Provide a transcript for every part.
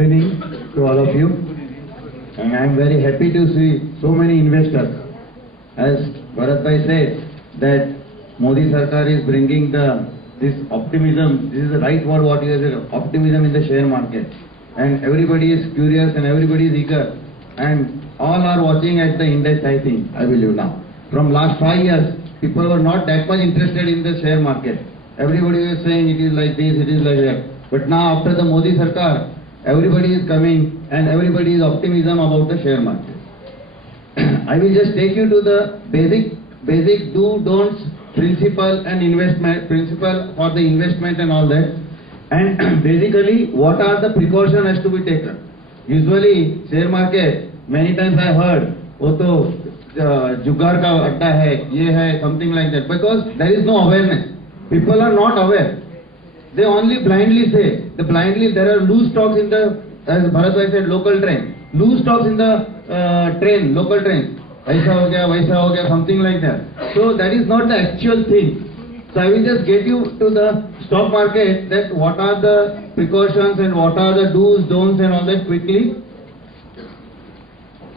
Good evening to all of you, and I am very happy to see so many investors. As Bharat Bhai said that Modi Sarkar is bringing this optimism, this is the right word what you said, optimism in the share market, and everybody is curious and everybody is eager, and all are watching at the index. I think, I believe now. From last 5 years, people were not that much interested in the share market. Everybody was saying it is like this, it is like that. But now after the Modi Sarkar, everybody is coming and everybody is optimism about the share market. I will just take you to the basic do, don'ts, principle and investment, principle for the investment and all that. And basically what are the precautions has to be taken. Usually share market, many times I heard, वो तो जुगाड़ का अड्डा है, ये है, something like that, because there is no awareness. People are not aware. They only blindly say, there are loose stocks in the, as Bharat Bhai said, local train. Loose stocks in the train, local train. Vaisa ho gaya, something like that. So that is not the actual thing. So I will just get you to the stock market, that what are the precautions and what are the do's, don'ts and all that quickly.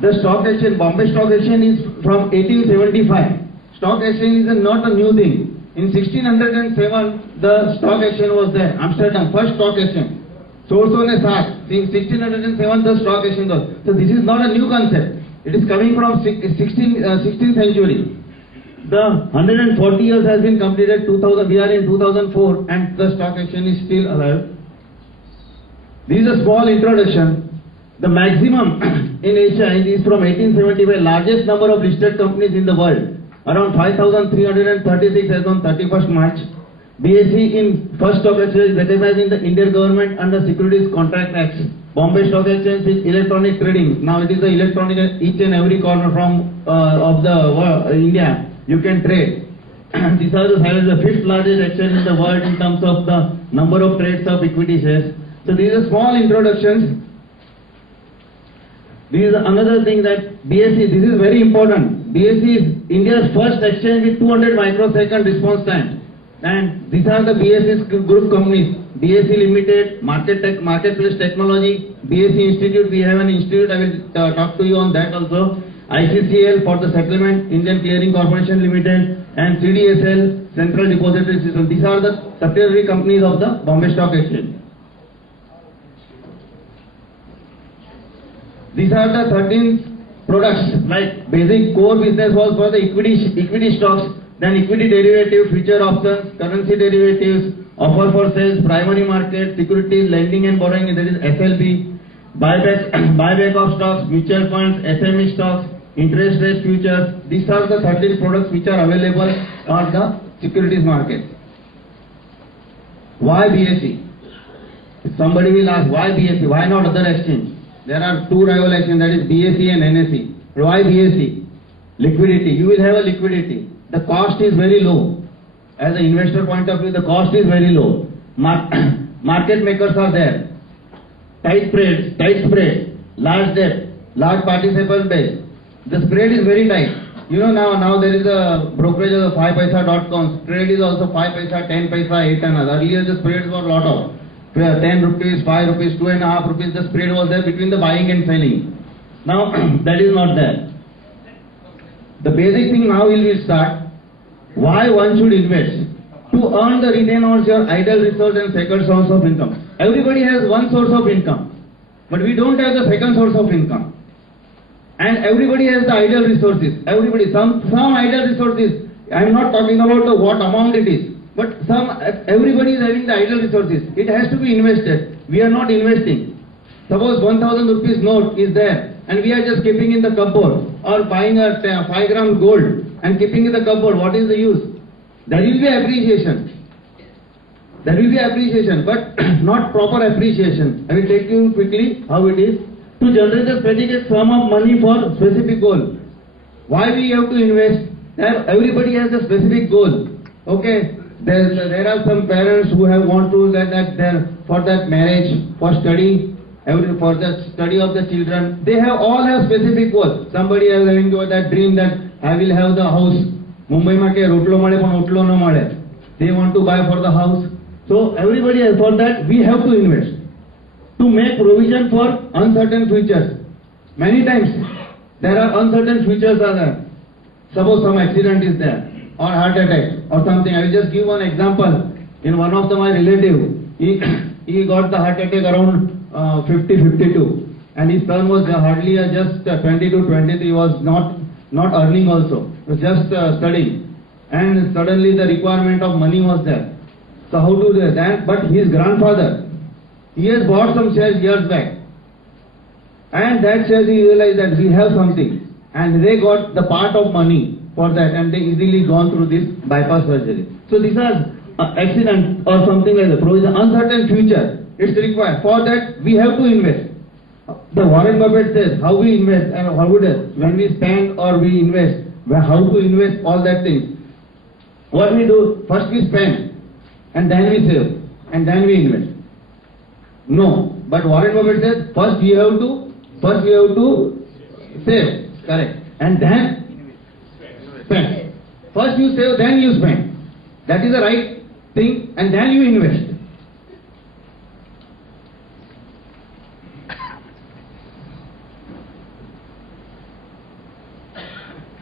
The stock exchange, Bombay Stock Exchange is from 1875. Stock exchange is not a new thing. In 1607, the stock exchange was there. Amsterdam, first stock exchange. Sourceau ne saat. In 1607, the stock exchange was. So this is not a new concept. It is coming from 16th century. The 140 years has been completed. 2000. We are in 2004, and the stock exchange is still alive. This is a small introduction. The maximum in Asia is from 1875. Largest number of listed companies in the world. Around 5,336 as on 31st March. BSE in first stock exchange recognizing the Indian government under Securities Contract Acts. Bombay Stock Exchange is electronic trading. Now it is the electronic, each and every corner from of the India you can trade. These are the fifth largest exchange in the world in terms of the number of trades of equity shares. So these are small introductions. This is another thing that BSE, this is very important. BSE is India's first exchange with 200 microsecond response time. And these are the BSE group companies. BSE Limited, Marketplace Technology, BSE Institute, we have an institute, I will talk to you on that also. ICCL for the settlement, Indian Clearing Corporation Limited, and CDSL, Central Depository System. These are the subsidiary companies of the Bombay Stock Exchange. These are the 13 products, like basic core business was for the equity stocks, then equity derivative, future options, currency derivatives, offer for sales, primary market, securities, lending and borrowing, that is SLB, buyback of stocks, mutual funds, SME stocks, interest rate futures. These are the 13 products which are available on the securities market. Why BSE? Somebody will ask, why BSE? Why not other exchange? There are two rival exchanges, that is BSE and NSE. Why BSE? Liquidity. You will have a liquidity. The cost is very low. As an investor point of view, the cost is very low. Market makers are there. Tight spread, large depth, large participant base. The spread is very tight. You know now there is a brokerage of 5paisa.com. Spread is also 5 paisa, 10 paisa, 8 anna. Earlier the spreads were lot of 10 rupees, 5 rupees, 2.5 rupees. The spread was there between the buying and selling. Now that is not there. The basic thing now will start. Why one should invest? To earn the return on your idle resource and second source of income. Everybody has one source of income, but we don't have the second source of income. And everybody has the idle resources. Everybody, some idle resources. I am not talking about what amount it is, but everybody is having the idle resources. It has to be invested. We are not investing. Suppose 1,000 rupees note is there, and we are just keeping in the cupboard, or buying a 5 gram gold and keeping in the cupboard. What is the use? There will be appreciation. There will be appreciation, but not proper appreciation. I will take you quickly how it is. To generate a specific sum of money for specific goal. Why we have to invest? Everybody has a specific goal. Okay, there are some parents who have want to for that marriage, for study, for the study of the children. They all have specific goals. Somebody is having that dream that I will have the house. Mumbai ma ke rotlo male pan otlo no male. They want to buy for the house. So everybody has, for that we have to invest. to make provision for uncertain futures. Many times there are uncertain futures are there. Suppose some accident is there, or heart attack, or something. I will just give one example. In one of my relative, he got the heart attack around 50-52, and his son was hardly just 22-23. He was not earning also. He was just studying, and suddenly the requirement of money was there. So how to do that? But his grandfather, he has bought some shares years back, and that shares he realized that we have something, and they got the part of money for that, and they easily gone through this bypass surgery. So these are accident or something like that. Provision, uncertain future. It's required. For that we have to invest. The Warren Buffett says how we invest and how would when we spend or we invest, how to invest, all that things. What we do? First we spend, and then we save, and then we invest. No, but Warren Buffett says first we have to save, correct, and then spend. First you save, then you spend. That is the right thing, and then you invest.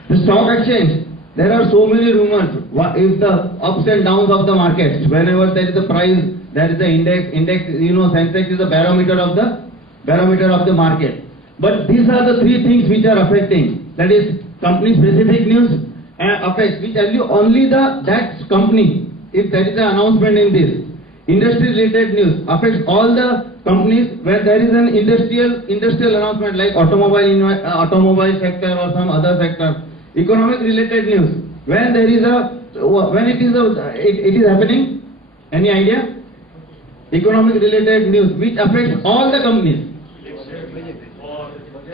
The stock exchange, there are so many rumors. If the ups and downs of the markets, whenever there is a price, there is the index, Sensex is the barometer of the market. But these are the three things which are affecting. That is company specific news affects, which tell you only that company. If there is an announcement in this, industry related news affects all the companies where there is an industrial announcement like automobile sector or some other sector. Economic related news, when it is happening. Any idea? Economic related news which affects all the companies.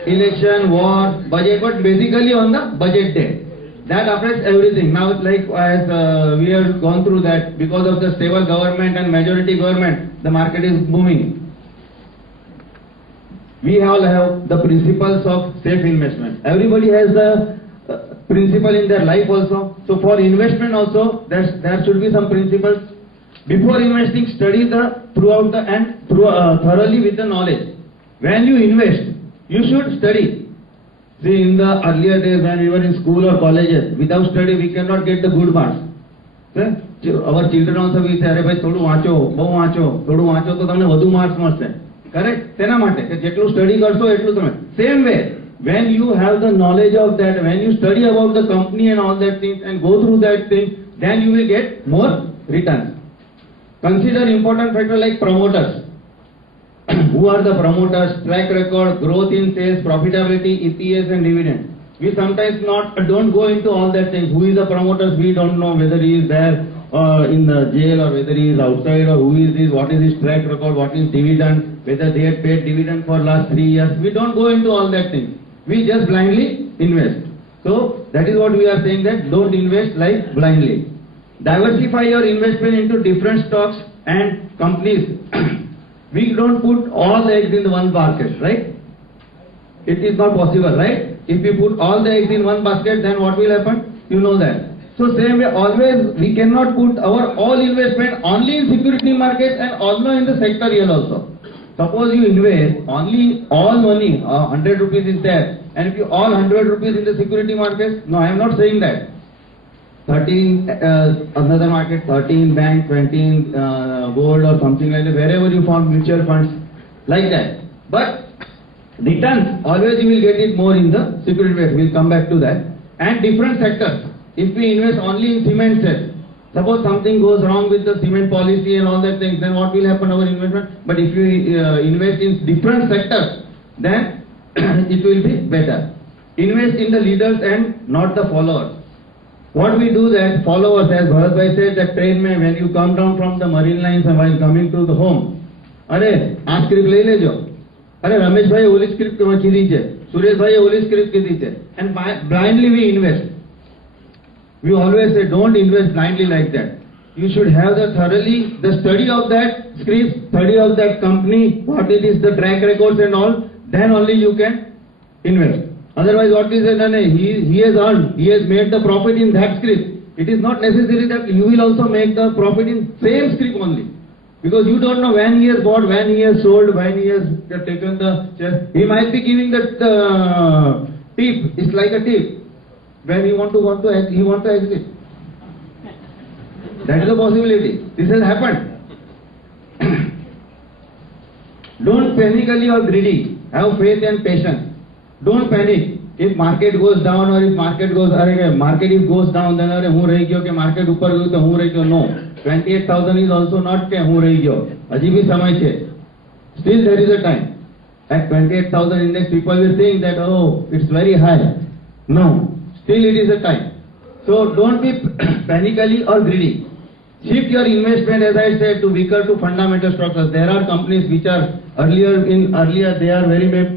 Election, war, budget, but basically on the budget day. That affects everything. Now, like as we have gone through that, because of the stable government and majority government, the market is booming. We all have the principles of safe investment. Everybody has the principle in their life also. So for investment also, there should be some principles. Before investing, study thoroughly with the knowledge. When you invest, you should study. See, in the earlier days when we were in school or colleges, without study we cannot get the good marks. Our children also we say, "Are bhai, thodu વાંચો, બહુ વાંચો, થોડું વાંચો તો તમને વધુ marks મળશે." Correct? તેના માટે કે જેટલું સ્ટડી કરશો એટલું તમે. Same way, when you have the knowledge of that, when you study about the company and all that things and go through that thing, then you will get more returns. Consider important factor like promoters. Who are the promoters? Track record, growth in sales, profitability, EPS and dividend. We sometimes don't go into all that things. Who is the promoters? We don't know whether he is there in the jail or whether he is outside, or who is this, what is his track record, what is dividend, whether they have paid dividend for last 3 years. We don't go into all that thing. We just blindly invest. So that is what we are saying, that don't invest like blindly. Diversify your investment into different stocks and companies. We don't put all the eggs in the one basket, right? It is not possible, right? If we put all the eggs in one basket, then what will happen? You know that. So same way, always we cannot put our all investment only in security markets and also in the sectorial also. Suppose you invest only all money, 100 rupees is there, and if you all 100 rupees in the security markets, no, I am not saying that. 13 another market, 13 bank, 20 gold or something like that, wherever you found mutual funds, like that. But returns, always you will get it more in the security market. We will come back to that. And different sectors. If we invest only in cement sales, suppose something goes wrong with the cement policy and all that things, then what will happen our investment? But if you invest in different sectors, then it will be better. Invest in the leaders and not the followers. What we do that, followers, as Bharat Bhai said, that train mein, when you come down from the marine lines and while coming to the home, अरे આ script લઈ લેજો, અરે રમેશભાઈ ઓલી script કીધી છે, સુરેશભાઈ ઓલી script કીધી છે, and blindly we invest. We always say don't invest blindly like that. You should have the study of that script, study of that company, what it is, the track records and all, then only you can invest. Otherwise what is it? He has earned, he has made the profit in that script. It is not necessary that you will also make the profit in same script only. Because you don't know when he has bought, when he has sold, when he has taken the share. He might be giving that tip. It's like a tip. When he want to exit. That is a possibility. This has happened. Don't panically or greedy. Have faith and patience. Don't panic. If market goes down or if market goes, market if goes down, then હું રહી ગયો કે market ઉપર ગયું તો હું રહી ગયો. No. 28,000 is also not કે હું રહી ગયો. હજી બી સમય છે. Still there is a time. At 28,000 index, people will think that, oh, it's very high. No. Still it is a time. So don't be panically or greedy. Shift your investment, as I said, to weaker to fundamental structures. There are companies which are earlier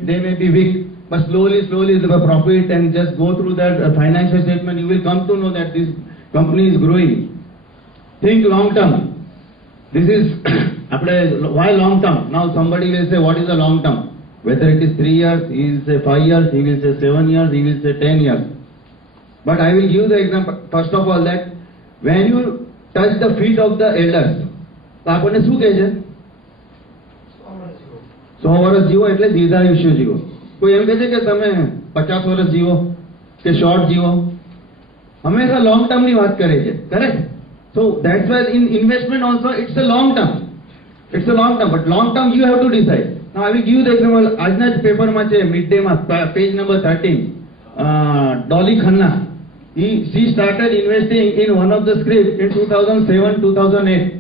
they may be weak. But slowly the profit, and just go through that financial statement, you will come to know that this company is growing. Think long term. This is why long term? Now somebody will say, what is the long term? Whether it is 3 years, he will say 5 years, he will say 7 years, he will say 10 years. But I will give the example, first of all, that when you touch the feet of the elders, તો આપણને શું કહે છે? 100 વર્ષ જીવો એટલે દીર્ઘાયુષ્ય જીવો. કોઈ એમ કહે છે કે તમે 50 વર્ષ જીવો કે શોર્ટ જીવો. હંમેશા લોંગ ટર્મ ની વાત કરે છે. Correct? So that's why in investment also it's a long term. It's a long term, but long term you have to decide. Now I will give you the example. આજના જ પેપરમાં છે, mid day માં, page number 13. Dolly Khanna. She started investing in one of the scripts in 2007-2008,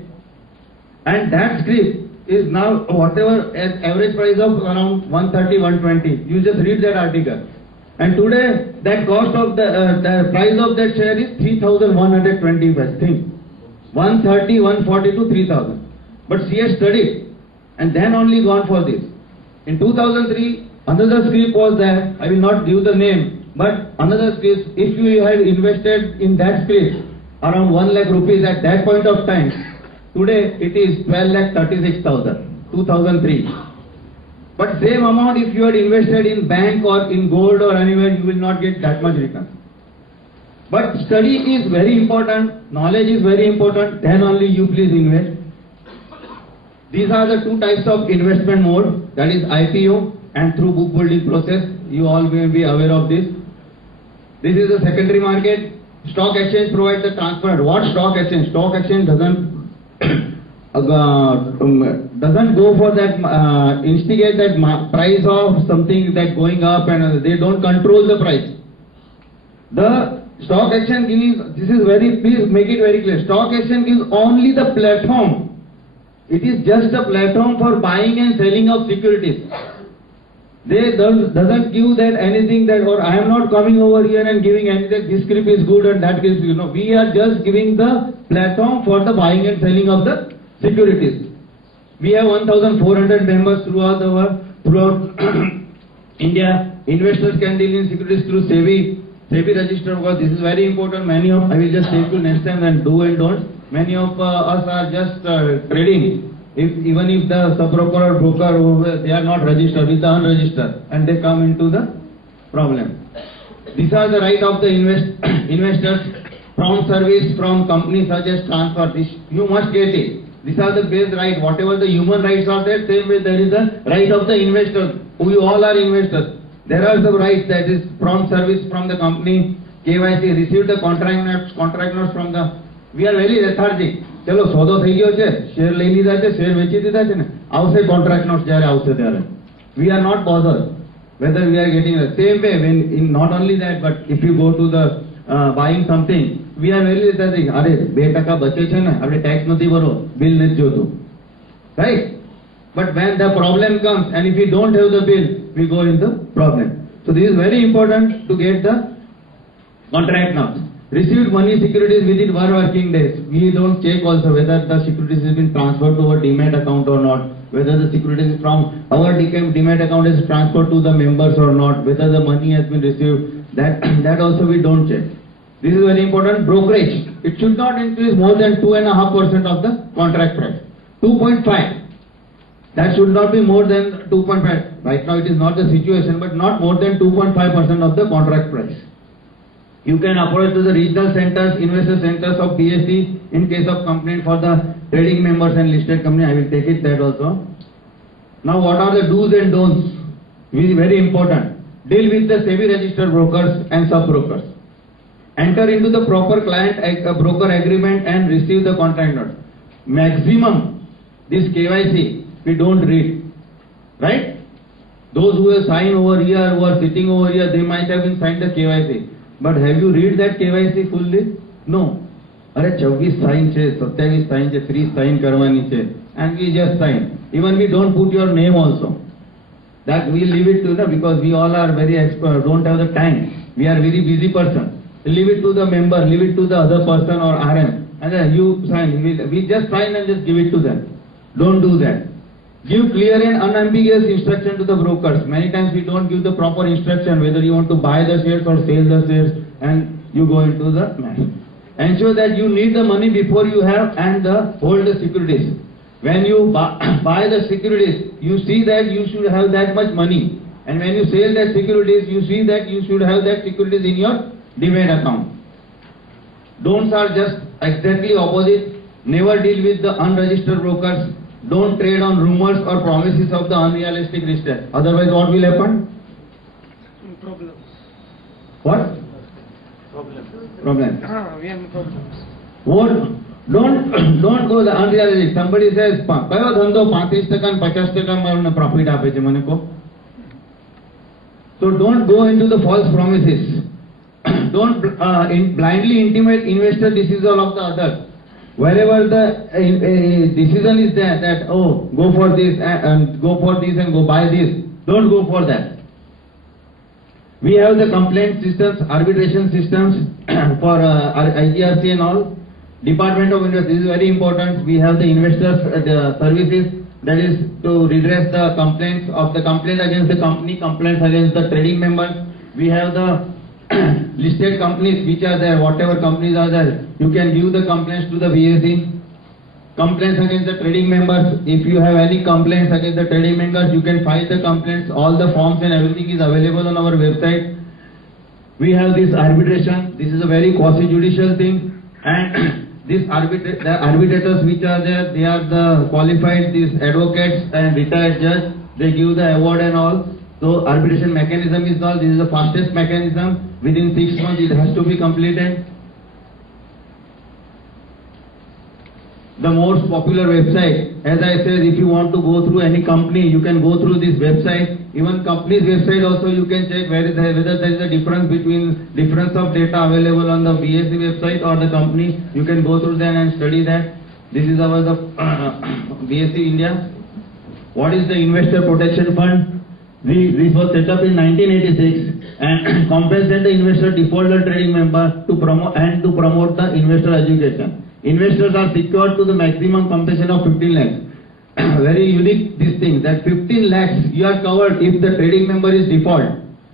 and that script is now whatever at average price of around 130-120. You just read that article, and today that cost of the price of that share is 3,125. Think, 130, 140 to 3,000. But she has studied and then only gone for this. In 2003, another script was there. I will not give the name. But another case, if you had invested in that space around 1 lakh rupees at that point of time, today it is 12,36,000, 2003. But same amount if you had invested in bank or in gold or anywhere, you will not get that much return. But study is very important, knowledge is very important, then only you please invest. These are the two types of investment mode, that is IPO and through book building process. You all may be aware of this. This is the secondary market. Stock exchange provides the transparent. What stock exchange? Stock exchange doesn't go for that, instigate that price of something that going up, and they don't control the price. The stock exchange gives, this is very, please make it very clear. Stock exchange gives only the platform. It is just a platform for buying and selling of securities. They doesn't give that anything that, or I am not coming over here and giving anything, this script is good and that is, you know, we are just giving the platform for the buying and selling of the securities. We have 1,400 members throughout the world, throughout India. Investors can deal in securities through SEBI register, because this is very important. Many of, I will just take you next time and do and don't. Many of us are just trading. Even if the sub-broker or broker, they are not registered, with the unregistered, and they come into the problem. These are the right of the investors. Prompt service from companies such as transfer. This, you must get it. These are the base right. Whatever the human rights are there, same way there is the right of the investors. We all are investors. There are the rights, that is prompt service from the company. KYC, receive the contract notes from the. We are very lethargic. ચલો સોદો થઈ ગયો છે, share લઈ લીધા છે, share વેચી દીધા છે ને, આવશે કોન્ટ્રાક્ટ નોટ્સ જ્યારે આવશે ત્યારે. We are not bothered whether we are getting the same way. When in not only that, but if you go to the buying something, we are very lethargic. અરે 2% બચે છે ને, આપણે ટેક્સ નથી ભરો, બિલ નથી જોતું, right? But when the problem comes, and if we don't have the bill, we go into problem. So this is very important to get the contract notes. Received money securities within 1 working days. We don't check also whether the securities has been transferred to our demat account or not, whether the securities from our demat account is transferred to the members or not, whether the money has been received. That also we don't check. This is very important. Brokerage. It should not increase more than 2.5% of the contract price. 2.5. That should not be more than 2.5. Right now it is not the situation, but not more than 2.5% of the contract price. You can approach to the regional centers, investor centers of BSE in case of complaint for the trading members and listed company. I will take it that also. Now what are the do's and don'ts? Very important. Deal with the SEBI registered brokers and sub-brokers. Enter into the proper client broker agreement and receive the contract note. Maximum this KYC we don't read, right? Those who have signed over here, who are sitting over here, they might have been signed the KYC. But have you read that KYC fully? No. अरे 26 sign छे, 27 sign छे, 3 sign करवानी छे, and we just sign. Even we don't put your name also. That we leave it to the, because we all are very expert, don't have the time. We are very busy person. Leave it to the member, leave it to the other person or RM. And then you sign. We just sign and just give it to them. Don't do that. Give clear and unambiguous instruction to the brokers. Many times we don't give the proper instruction whether you want to buy the shares or sell the shares, and you go into the match. Ensure that you need the money before you have and hold the securities. When you buy the securities, you see that you should have that much money, and when you sell that securities, you see that you should have that securities in your demat account. Don'ts are just exactly opposite. Never deal with the unregistered brokers. Don't trade on rumors or promises of the unrealistic risk. Otherwise, what will happen? Problems. What? Problems. We have problems. What? Don't go the unrealistic. Somebody says, "Kyo dhando 35% and 50% profit ape che mane ko." So don't go into the false promises. Don't blindly intimate investor decision of the others. Wherever the decision is there that, oh, go for this and go for this and go buy this, don't go for that. We have the complaint systems, arbitration systems for IGRC and all. Department of Investors, this is very important. We have the investors services, that is to redress the complaints of the complaint against the company, complaints against the trading members. We have the listed companies which are there, whatever companies are there, you can give the complaints to the BSE. Complaints against the trading members, if you have any complaints against the trading members, you can file the complaints. All the forms and everything is available on our website. We have this arbitration, this is a very quasi-judicial thing, and the arbitrators which are there, they are the qualified, these advocates and retired judge, they give the award and all. So arbitration mechanism is all, this is the fastest mechanism. Within 6 months it has to be completed. The most popular website, as I said, if you want to go through any company, you can go through this website. Even company's website also you can check whether there is a difference between difference of data available on the BSE website or the company. You can go through that and study that. This is our BSE India. What is the Investor Protection Fund? This was set up in 1986 and compensate the investor defaulter trading member to promote the investor education. Investors are secured to the maximum compensation of 15 lakhs. Very unique this thing, that 15 lakhs you are covered if the trading member is default.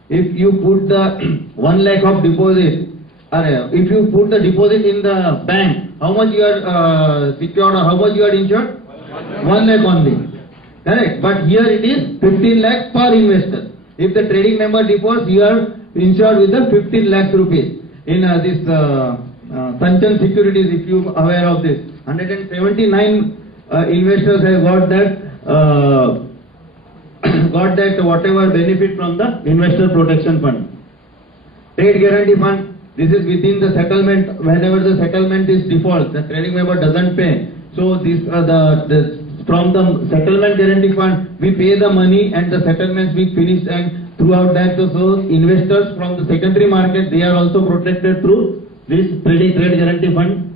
If you put the 1 lakh of deposit, if you put the deposit in the bank, how much you are secured or how much you are insured? 1 lakh only. Correct, but here it is 15 lakhs per investor. If the trading member defaults, you are insured with the 15 lakhs rupees. In this Sanchan Securities, if you are aware of this, 179 investors have got that whatever benefit from the Investor Protection Fund. Trade Guarantee Fund, this is within the settlement. Whenever the settlement is default, the trading member doesn't pay. So this from the settlement guarantee fund, we pay the money and the settlements we finished, and throughout that, so investors from the secondary market, they are also protected through this trade guarantee fund.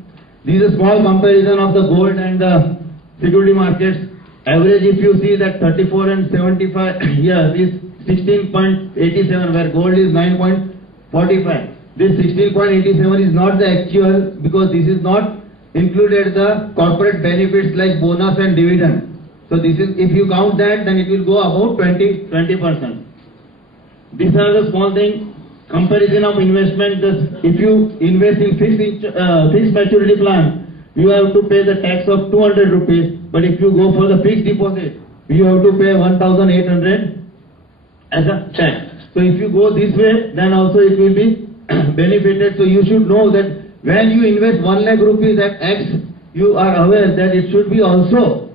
This is a small comparison of the gold and the security markets. Average, if you see that 34 and 75 here is 16.87, where gold is 9.45. This 16.87 is not the actual, because this is not included the corporate benefits like bonus and dividend. So this is, if you count that, then it will go about 20%. These are the small thing. Comparison of investment. If you invest in fixed maturity plan, you have to pay the tax of 200 rupees. But if you go for the fixed deposit, you have to pay 1,800 as a tax. So if you go this way, then also it will be benefited. So you should know that when you invest 1 lakh rupees at X, you are aware that it should be also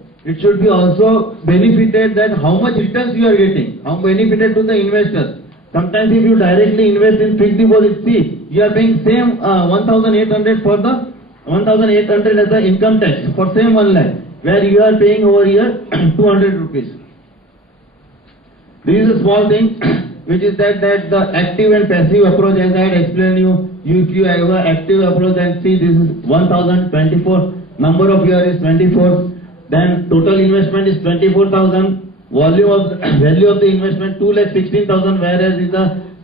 benefited that how much returns you are getting, how benefited to the investors. Sometimes if you directly invest in fixed deposit, see, you are paying same 1,800 for the 1,800 as the income tax for same 1 lakh, where you are paying over here 200 rupees. This is a small thing, which is that the active and passive approach, as I had explained you, if you have an active approach, then see this is 1,024, number of year is 24, then total investment is 24,000, value of the investment 2,16,000, whereas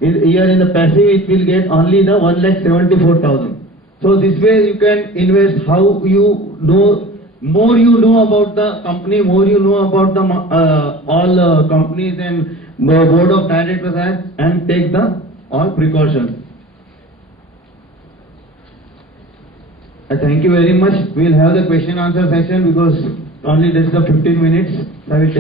here in the passive it will get only the 1,74,000. So this way you can invest how you know. More you know about the company, more you know about the all companies and board of directors, and take the all precautions. I thank you very much. We will have the question answer session because only this is the 15 minutes. I will take